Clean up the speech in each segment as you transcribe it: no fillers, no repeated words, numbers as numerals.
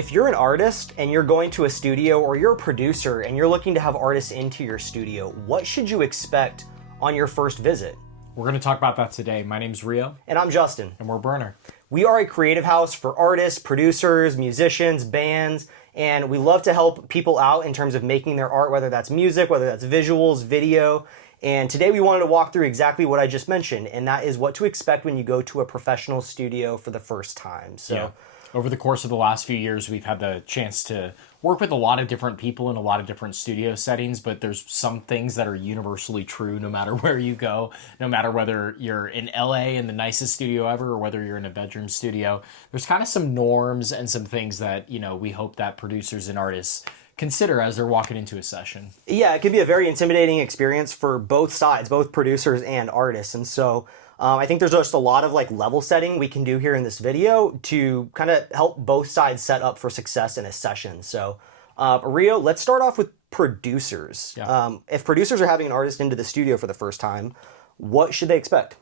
If you're an artist and you're going to a studio, or you're a producer and you're looking to have artists into your studio, what should you expect on your first visit? We're going to talk about that today. My name's Rio. And I'm Justin. And we're Burner. We are a creative house for artists, producers, musicians, bands, and we love to help people out in terms of making their art, whether that's music, whether that's visuals, video. And today we wanted to walk through exactly what I just mentioned, and that is what to expect when you go to a professional studio for the first time. So. Yeah. Over the course of the last few years, we've had the chance to work with a lot of different people in a lot of different studio settings, but there's some things that are universally true no matter where you go, no matter whether you're in LA in the nicest studio ever or whether you're in a bedroom studio. There's kind of some norms and some things that, we hope that producers and artists consider as they're walking into a session. Yeah, it can be a very intimidating experience for both sides, both producers and artists. And so I think there's just a lot of level setting we can do here in this video to kind of help both sides set up for success in a session. So Rio, let's start off with producers. Yeah. If producers are having an artist into the studio for the first time, what should they expect?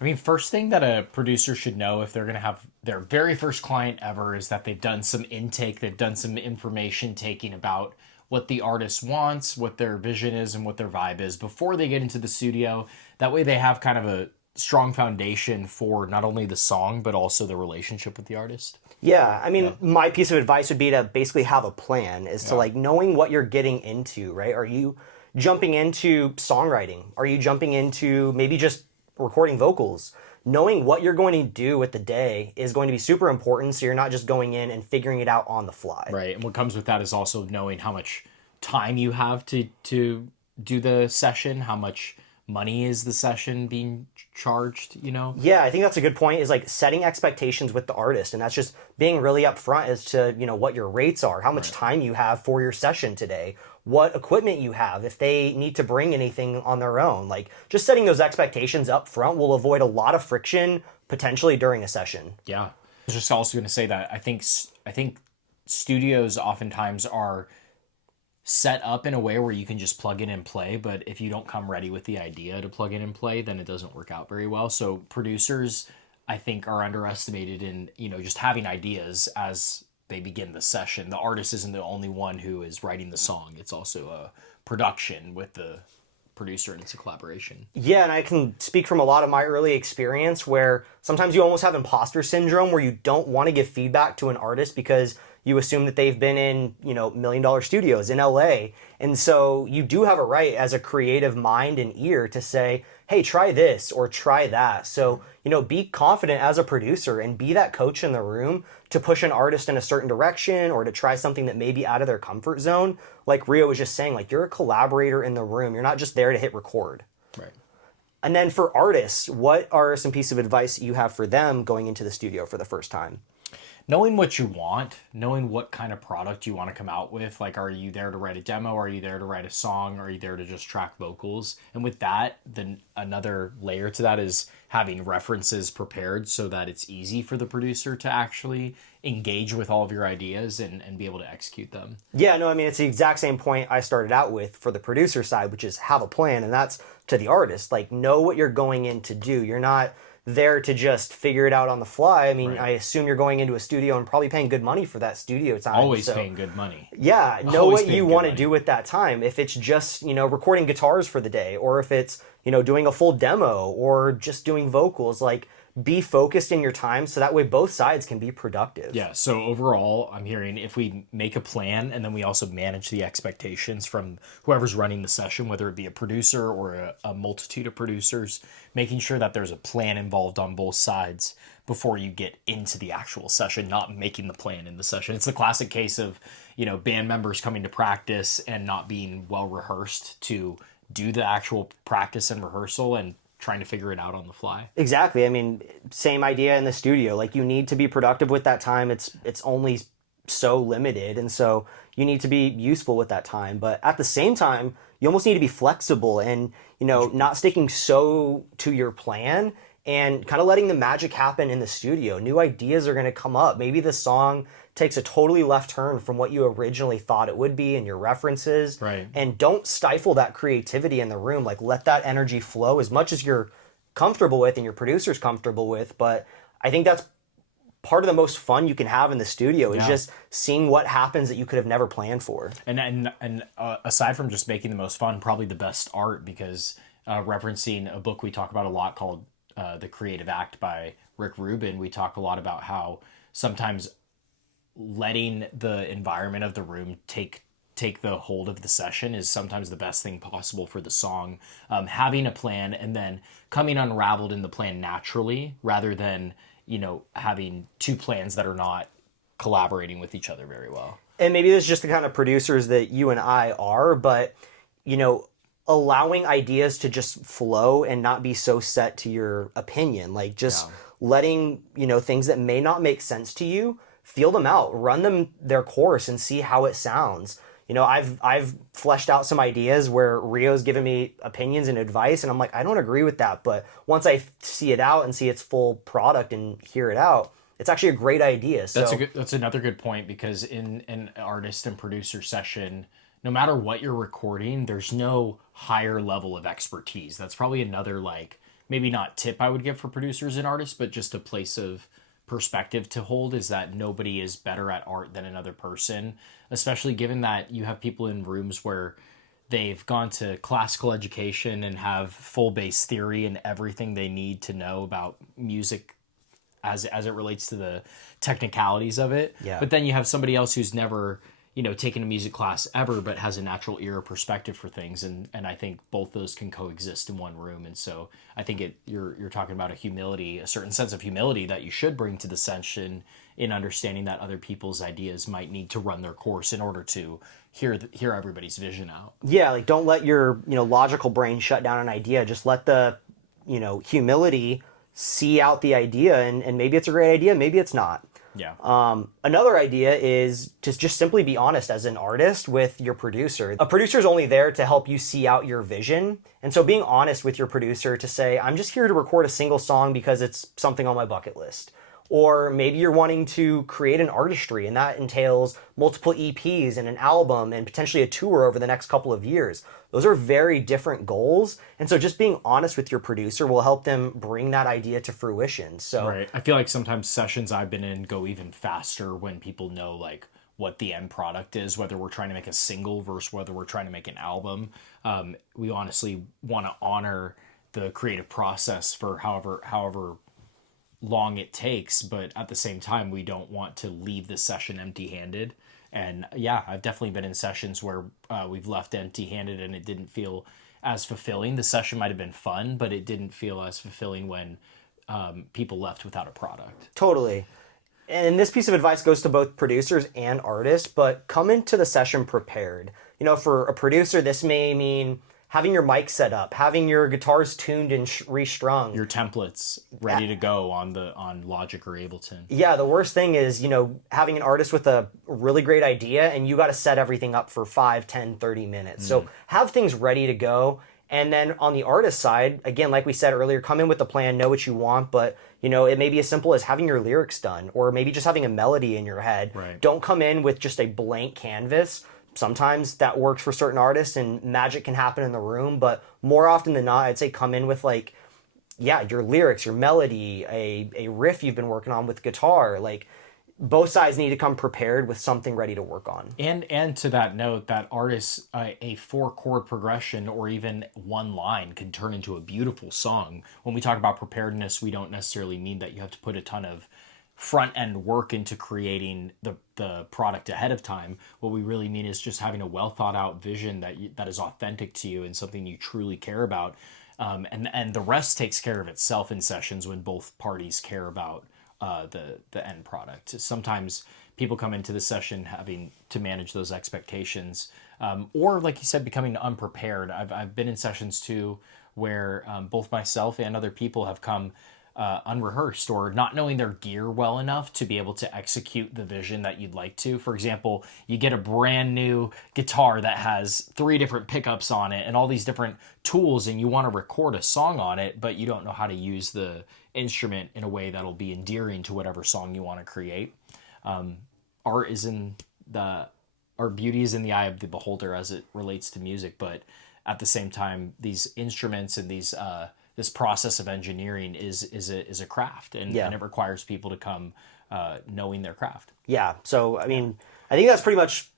I mean, first thing that a producer should know if they're going to have their very first client ever is that they've done some intake, they've done some information taking about what the artist wants, what their vision is, and what their vibe is before they get into the studio. That way they have kind of a strong foundation for not only the song, but also the relationship with the artist. Yeah, I mean, my piece of advice would be to basically have a plan, is to knowing what you're getting into, right? Are you jumping into songwriting? Are you jumping into maybe just recording vocals? Knowing what you're going to do with the day is going to be super important, so you're not just going in and figuring it out on the fly. Right, and what comes with that is also knowing how much time you have to do the session, how much money is the session being charged, Yeah, I think that's a good point, is setting expectations with the artist, and that's just being really upfront as to, what your rates are, how much time you have for your session today, what equipment you have, if they need to bring anything on their own. Just setting those expectations up front will avoid a lot of friction potentially during a session. Yeah. I was just also going to say that I think studios oftentimes are set up in a way where you can just plug in and play, but if you don't come ready with the idea to plug in and play, then it doesn't work out very well. So producers, I think, are underestimated in, just having ideas as they begin the session. The artist isn't the only one who is writing the song. It's also a production with the producer, and it's a collaboration. Yeah, and I can speak from a lot of my early experience where sometimes you almost have imposter syndrome, where you don't want to give feedback to an artist because you assume that they've been in, $1 million studios in LA. And so you do have a right as a creative mind and ear to say, hey, try this or try that. So, be confident as a producer and be that coach in the room to push an artist in a certain direction or to try something that may be out of their comfort zone. Like Rio was just saying, you're a collaborator in the room. You're not just there to hit record. Right. And then for artists, what are some pieces of advice you have for them going into the studio for the first time? Knowing what you want, knowing what kind of product you want to come out with. Are you there to write a demo? Are you there to write a song? Are you there to just track vocals? And with that, then another layer to that is having references prepared so that it's easy for the producer to actually engage with all of your ideas and be able to execute them. Yeah, no, I mean, it's the exact same point I started out with for the producer side, which is have a plan. And that's to the artist. Know what you're going in to do. You're not there to just figure it out on the fly. I mean, right. I assume you're going into a studio and probably paying good money for that studio time. Always paying good money. Yeah, know what you want to do with that time. If it's just, recording guitars for the day, or if it's, doing a full demo or just doing vocals, be focused in your time so that way both sides can be productive. Yeah, so overall, I'm hearing if we make a plan and then we also manage the expectations from whoever's running the session, whether it be a producer or a multitude of producers, making sure that there's a plan involved on both sides before you get into the actual session, not making the plan in the session. It's the classic case of, band members coming to practice and not being well rehearsed to do the actual practice and rehearsal and trying to figure it out on the fly. Exactly. I mean, same idea in the studio. You need to be productive with that time. It's only so limited, and so you need to be useful with that time. But at the same time, you almost need to be flexible and, not sticking so to your plan and kind of letting the magic happen in the studio. New ideas are going to come up. Maybe the song takes a totally left turn from what you originally thought it would be and your references. Right. And don't stifle that creativity in the room. Let that energy flow as much as you're comfortable with and your producer's comfortable with. But I think that's part of the most fun you can have in the studio is Yeah. just seeing what happens that you could have never planned for. And aside from just making the most fun, probably the best art, because referencing a book we talk about a lot called The Creative Act by Rick Rubin, we talk a lot about how sometimes letting the environment of the room take the hold of the session is sometimes the best thing possible for the song. Having a plan and then coming unraveled in the plan naturally, rather than, you know, having two plans that are not collaborating with each other very well. And maybe this is just the kind of producers that you and I are, but, you know, allowing ideas to just flow and not be so set to your opinion. Like just letting, you know, things that may not make sense to you, feel them out, run them their course and see how it sounds. You know, I've fleshed out some ideas where Rio's given me opinions and advice, and I'm like, I don't agree with that. But once I see it out and see its full product and hear it out, it's actually a great idea. So That's another good point, because in an artist and producer session, no matter what you're recording, there's no higher level of expertise. That's probably another, like, maybe not tip I would give for producers and artists, but just a place of perspective to hold, is that nobody is better at art than another person, especially given that you have people in rooms where they've gone to classical education and have full base theory and everything they need to know about music as it relates to the technicalities of it. Yeah. But then you have somebody else who's never, you know, taken a music class ever, but has a natural ear or perspective for things. And I think both those can coexist in one room. And so I think you're talking about a certain sense of humility that you should bring to the session, in understanding that other people's ideas might need to run their course in order to hear everybody's vision out. yeah, like don't let your, you know, logical brain shut down an idea. Just let the, you know, humility see out the idea, and maybe it's a great idea, maybe it's not. Yeah. Another idea is to just simply be honest as an artist with your producer. A producer is only there to help you see out your vision. And so being honest with your producer to say, I'm just here to record a single song because it's something on my bucket list. Or maybe you're wanting to create an artistry, and that entails multiple EPs and an album and potentially a tour over the next couple of years. Those are very different goals. And so just being honest with your producer will help them bring that idea to fruition. So Right. I feel like sometimes sessions I've been in go even faster when people know, like, what the end product is, whether we're trying to make a single versus whether we're trying to make an album. We honestly want to honor the creative process for however long it takes, but at the same time, we don't want to leave the session empty-handed. And yeah, I've definitely been in sessions where we've left empty-handed and it didn't feel as fulfilling. The session might have been fun, but it didn't feel as fulfilling when people left without a product. totally. And this piece of advice goes to both producers and artists, but come into the session prepared. You know, for a producer, this may mean having your mic set up, having your guitars tuned and restrung. Your templates ready to go on Logic or Ableton. Yeah, the worst thing is, you know, having an artist with a really great idea and you got to set everything up for 5, 10, 30 minutes. So have things ready to go. And then on the artist side, again, like we said earlier, come in with a plan, know what you want, but, you know, it may be as simple as having your lyrics done or maybe just having a melody in your head. Right. Don't come in with just a blank canvas. Sometimes that works for certain artists and magic can happen in the room, but more often than not, I'd say come in with, like, yeah, your lyrics, your melody, a riff you've been working on with guitar. Like, both sides need to come prepared with something ready to work on. And to that note, that artists, a 4-chord progression or even one line can turn into a beautiful song. When we talk about preparedness, we don't necessarily mean that you have to put a ton of front end work into creating the product ahead of time. What we really mean is just having a well thought out vision that is authentic to you and something you truly care about. And the rest takes care of itself in sessions when both parties care about the end product. Sometimes people come into the session having to manage those expectations, or like you said, becoming unprepared. I've been in sessions too where both myself and other people have come unrehearsed or not knowing their gear well enough to be able to execute the vision that you'd like to. For example, you get a brand new guitar that has 3 different pickups on it and all these different tools, and you want to record a song on it, but you don't know how to use the instrument in a way that'll be endearing to whatever song you want to create. Art is our beauty is in the eye of the beholder as it relates to music, but at the same time, these instruments and these this process of engineering is a craft, and it requires people to come knowing their craft. Yeah. So, I mean, I think that's pretty much,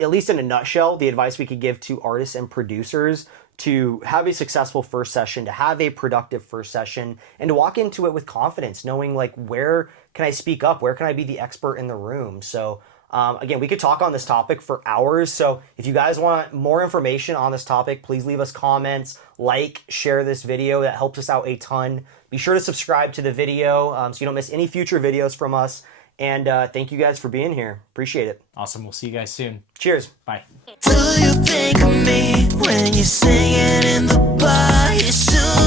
at least in a nutshell, the advice we could give to artists and producers to have a successful first session, to have a productive first session, and to walk into it with confidence, knowing like, where can I speak up? Where can I be the expert in the room? So again, we could talk on this topic for hours. So if you guys want more information on this topic, please leave us comments, like, share this video. That helps us out a ton. Be sure to subscribe to the video so you don't miss any future videos from us. And thank you guys for being here. Appreciate it. Awesome. We'll see you guys soon. Cheers. Bye. Do you think of me when you're singing in the bar? You should.